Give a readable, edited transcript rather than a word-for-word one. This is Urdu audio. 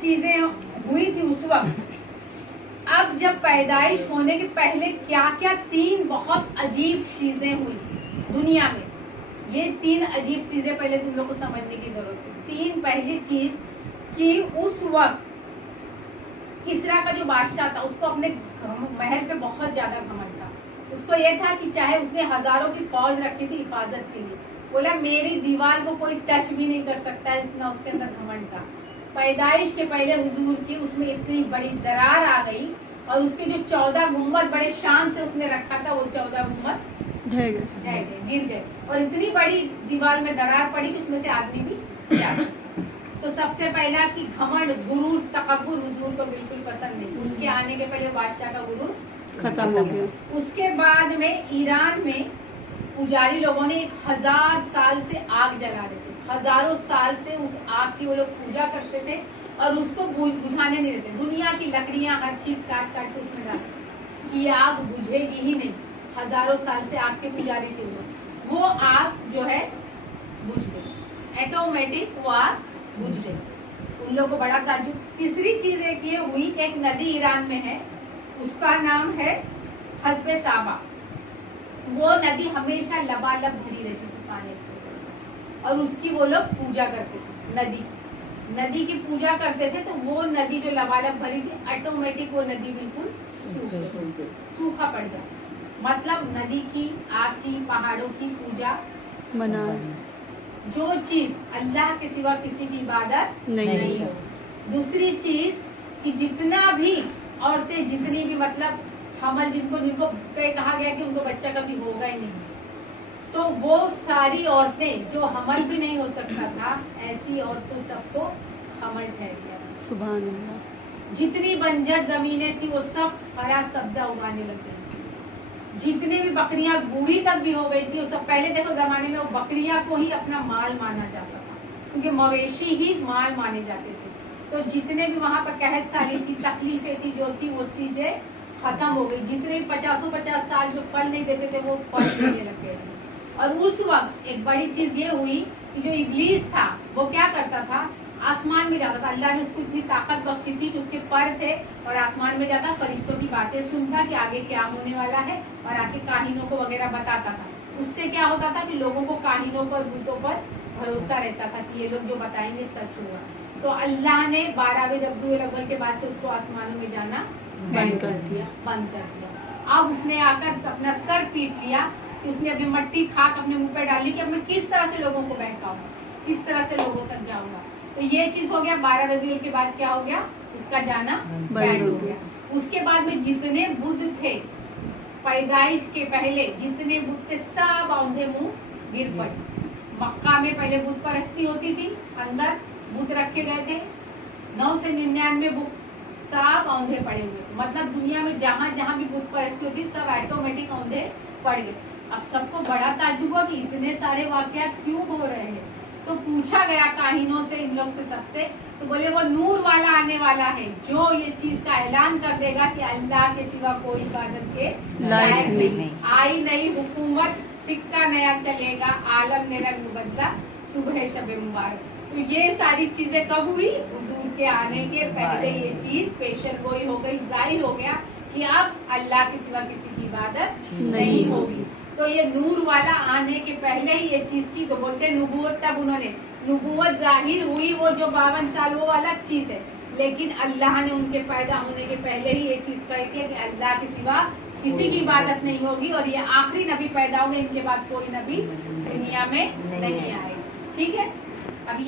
چیزیں ہوئی تھی اس وقت. اب جب پیدائش ہونے کے پہلے کیا کیا 3 بہت عجیب چیزیں ہوئی دنیا میں. یہ 3 عجیب چیزیں پہلے تم لوگ کو سمجھنے کی ضرورت ہے. 3 پہلی چیز کہ اس وقت اسرا کا جو بادشاہ تھا اس کو اپنے محل پہ بہت زیادہ گھمنڈ تھا. اس کو یہ تھا کہ چاہے اس نے ہزاروں کی فوج رکھی تھی حفاظت کے لیے, بولا میری دیوار کو کوئی ٹچ بھی نہیں کر سکتا ہے, اتنا اس کے اندر گھمنڈ تھا. پیدائش کے پہلے حضور کی اس میں اتنی بڑی درار آ گئی اور اس کے جو 14 گنبد بڑے شان سے اس نے رکھا تھا وہ 14 گنبد ڈھہ گئے, گر گئے, اور اتنی بڑی دیوار میں درار پڑی کہ اس میں سے آدمی بھی جا سکتا. تو سب سے پہلا کہ گھمنڈ, غرور, تکبر حضور کو بالکل پسند نہیں. ان کے آنے کے پہلے بادشاہ کا غرور ختم ہو گیا. اس کے بعد میں ایران میں پجاری لوگوں نے 1000 سال سے آگ جلا رہے تھے. ہزاروں سال سے اس آگ کی وہ لوگ پوجا کرتے تھے اور اس کو بجھانے نہیں دیتے. دنیا کی لکڑیاں ہر چیز کاٹ کاٹ کے اس میں ڈالتے, یہ آگ بجھے گی ہی نہیں. ہزاروں سال سے آگ کے پجاری تھے وہ آگ جو ہے بجھ گئی, ایٹومیٹک وہ آگ بجھ گئی. ان لوگوں کو بڑا تعجب. تیسری چیز ایک یہ ہوئی کہ ایک ندی ایران میں ہے, اس کا نام ہے حسب صابا. وہ ندی ہمیشہ لبالب بھری رہتی تھی پانی سے, اور اس کی وہ لوگ پوجا کرتے تھے. ندی کی پوجا کرتے تھے. تو وہ ندی جو لبالب بھری تھی آٹومیٹک وہ ندی بالکل سوکھا پڑ گیا. مطلب ندی کی, آگ کی, پہاڑوں کی پوجا منع. جو چیز اللہ کے سوا کسی کی عبادت نہیں ہو. دوسری چیز کہ جتنا بھی عورتیں, جتنی بھی مطلب حمل جن کو کہا گیا کہ ان کو بچہ کبھی ہوگا ہی نہیں, تو وہ ساری عورتیں جو حمل بھی نہیں ہو سکتا تھا, ایسی عورتوں سب کو حمل ٹھہر گیا. سبحان اللہ. جتنی بنجر زمینیں تھی وہ سب ہرا سبزہ اگانے لگ گئی. جتنی بھی بکریاں بوڑھی تک بھی ہو گئی تھی, وہ سب پہلے دیکھو زمانے میں وہ بکریاں کو ہی اپنا مال مانا جاتا تھا, کیونکہ مویشی ہی مال مانے جاتے تھے. تو جتنے بھی وہاں پر قحط سالی تھی, تکلیفیں تھی, جو تھی وہ چیزیں ختم ہو گئی. جتنے 50 سال جو پھل نہیں دیتے تھے وہ پھل دینے لگ گئے. اور اس وقت ایک بڑی چیز یہ ہوئی کہ جو ابلیس تھا وہ کیا کرتا تھا, آسمان میں جاتا تھا. اللہ نے اس کو اتنی طاقت بخشی تھی کہ اس کے پر تھے اور آسمان میں جاتا, فرشتوں کی باتیں سنتا کہ آگے کیا ہونے والا ہے, اور آگے کاہنوں کو وغیرہ بتاتا تھا. اس سے کیا ہوتا تھا کہ لوگوں کو کاہنوں پر, بھوتوں پر بھروسہ رہتا تھا کہ یہ لوگ جو بتائیں گے سچ ہوگا. تو اللہ نے 12ویں ربیع الاول کے بعد سے اس کو آسمانوں میں جانا بند کر دیا. اب اس نے آ کر اپنا سر پیٹ لیا کہ اس نے اپنی مٹی کھاک اپنے منہ پہ ڈالی کہ اب میں کس طرح سے لوگوں کو بہکاؤں گا, کس طرح سے لوگوں تک جاؤں گا. تو یہ چیز ہو گیا. 12 ربیع کے بعد کیا ہو گیا, اس کا جانا بند ہو گیا. اس کے بعد میں جتنے بدھ تھے پیدائش کے پہلے, جتنے بدھ تھے سب اوندھے منہ گر پڑے. مکہ میں پہلے بدھ پرستی ہوتی تھی, اندر بدھ رکھے گئے تھے. 9 سے 99 بدھ سب اوندھے پڑے ہوئے. مطلب دنیا میں جہاں جہاں بھی بدھ پرستی ہوتی سب ایٹومیٹک اوندھے پڑ گئے. اب سب کو بڑا تعجب ہوا کہ اتنے سارے واقعات کیوں ہو رہے ہیں. تو پوچھا گیا کاہنوں سے, ان لوگ سے, سب سے, تو بولے وہ نور والا آنے والا ہے جو یہ چیز کا اعلان کر دے گا کہ اللہ کے سوا کوئی عبادت کے لائق نہیں. آئی نئی حکومت, سکہ نیا چلے گا, عالم میں رنگ بدلا, صبح شب مبارک. تو یہ ساری چیزیں کب ہوئی, حضور کے آنے کے پہلے یہ چیز پیشن گوئی ہو گئی. ظاہر ہو گیا کہ اب اللہ کے سوا کسی کی عبادت نہیں ہوگی. تو یہ نور والا آنے کے پہلے ہی یہ چیز کی. تو بولتے نبوت, تب انہوں نے نبوت ظاہر ہوئی, وہ جو 52 سال وہ الگ چیز ہے, لیکن اللہ نے ان کے پیدا ہونے کے پہلے ہی یہ چیز کہی کہ اللہ کے سوا کسی کی عبادت نہیں ہوگی, اور یہ آخری نبی پیدا ہوگے, ان کے بعد کوئی نبی دنیا میں نہیں آئے. ٹھیک ہے. اب